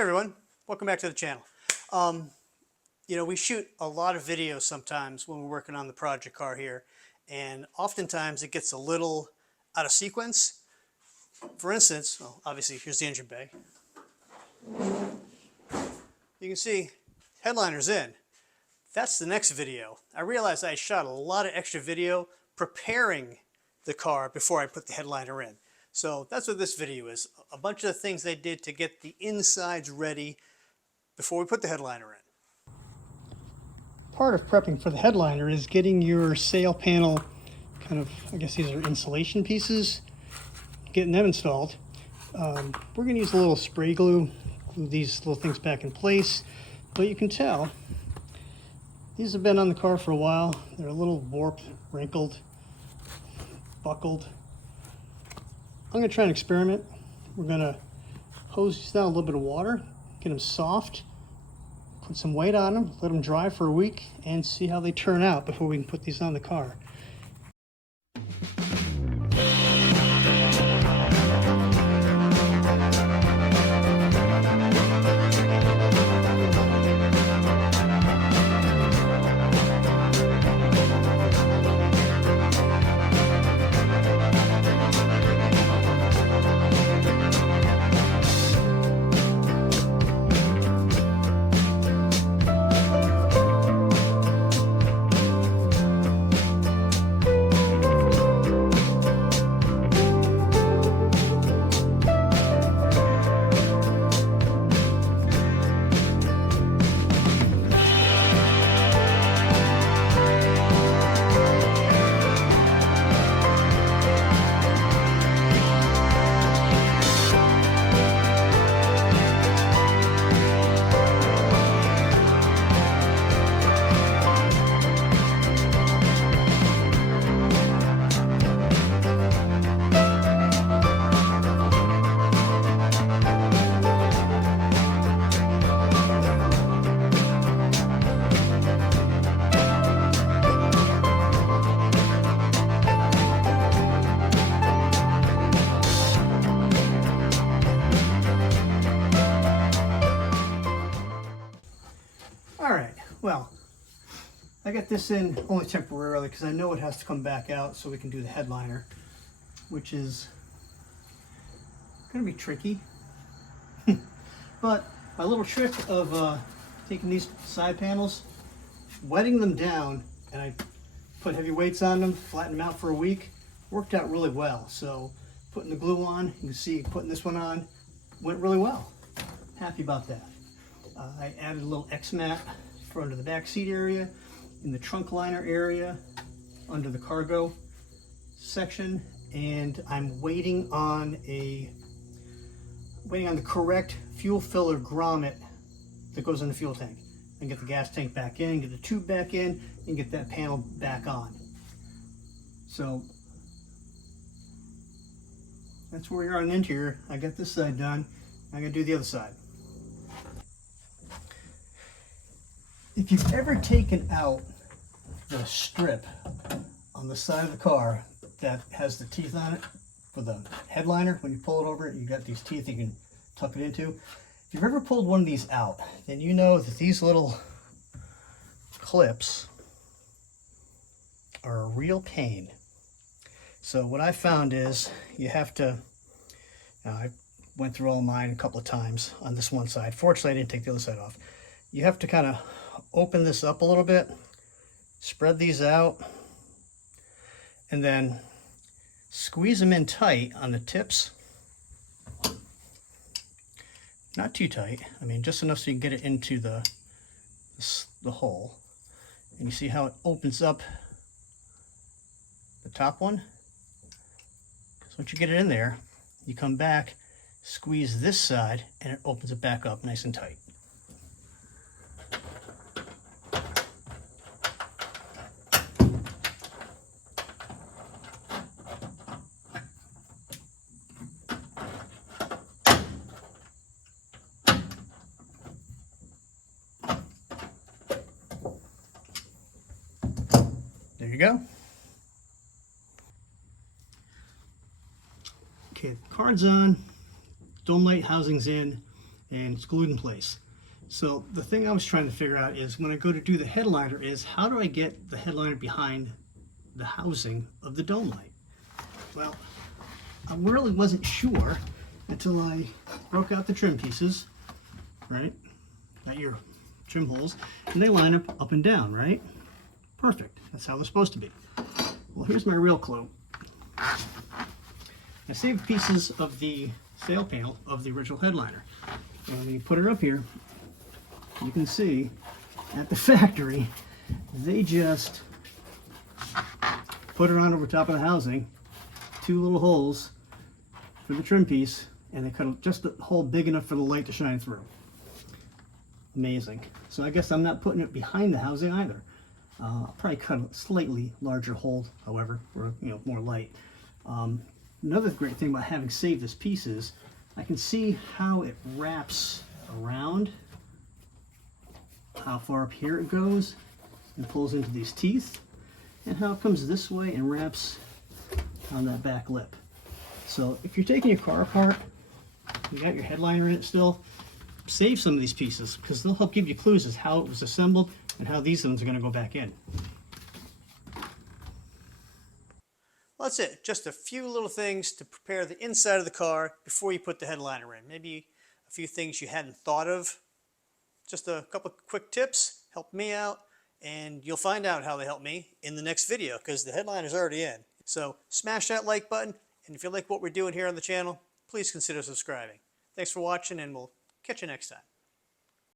Hey everyone, welcome back to the channel. We shoot a lot of videos sometimes when we're working on the project car here, and oftentimes it gets a little out of sequence. For instance, well, obviously here's the engine bay. You can see headliner's in. That's the next video. I realized I shot a lot of extra video preparing the car before I put the headliner in. So that's what this video is. A bunch of the things they did to get the insides ready before we put the headliner in. Part of prepping for the headliner is getting your sail panel kind of, I guess these are insulation pieces, getting them installed. We're going to use a little spray glue these little things back in place, but you can tell these have been on the car for a while. They're a little warped, wrinkled, buckled. I'm going to try an experiment. We're going to hose these down a little bit of water, get them soft, put some weight on them, let them dry for a week, and see how they turn out before we can put these on the car. Alright, well, I got this in only temporarily because I know it has to come back out so we can do the headliner, which is going to be tricky. But my little trick of taking these side panels, wetting them down, and I put heavy weights on them, flatten them out for a week, worked out really well. So putting the glue on, you can see putting this one on went really well. Happy about that. I added a little X-mat for under the back seat area, in the trunk liner area, under the cargo section, and I'm waiting on the correct fuel filler grommet that goes in the fuel tank, and get the gas tank back in, get the tube back in, and get that panel back on. So that's where we are on the interior. I got this side done. I gotta do the other side. If you've ever taken out the strip on the side of the car that has the teeth on it for the headliner, when you pull it over, you got these teeth you can tuck it into. If you've ever pulled one of these out, then you know that these little clips are a real pain. So what I found is you have to, I went through all mine a couple of times on this one side. Fortunately, I didn't take the other side off. You have to kind of open this up a little bit, spread these out, and then squeeze them in tight on the tips. Not too tight, I mean just enough so you can get it into the hole. And you see how it opens up the top one? So once you get it in there, you come back, squeeze this side, and it opens it back up nice and tight. There you go. Okay, card's on, dome light housing's in, and it's glued in place. So the thing I was trying to figure out is when I go to do the headliner is how do I get the headliner behind the housing of the dome light? Well, I really wasn't sure until I broke out the trim pieces, right? Got your trim holes, and they line up and down, right? Perfect. That's how they're supposed to be. Well, here's my real clue. I saved pieces of the sail panel of the original headliner. And when you put it up here, you can see at the factory, they just put it on over top of the housing, 2 little holes for the trim piece, and they cut just a hole big enough for the light to shine through. Amazing. So I guess I'm not putting it behind the housing either. I'll probably cut a slightly larger hole, however, for more light. Another great thing about having saved this piece is I can see how it wraps around, how far up here it goes and pulls into these teeth, and how it comes this way and wraps on that back lip. So if you're taking your car apart, you got your headliner in it still, save some of these pieces because they'll help give you clues as how it was assembled and how these ones are going to go back in. Well, that's it. Just a few little things to prepare the inside of the car before you put the headliner in. Maybe a few things you hadn't thought of. Just a couple quick tips help me out, and you'll find out how they help me in the next video because the headliner's already in. So smash that like button, and if you like what we're doing here on the channel, please consider subscribing. Thanks for watching, and we'll catch you next time.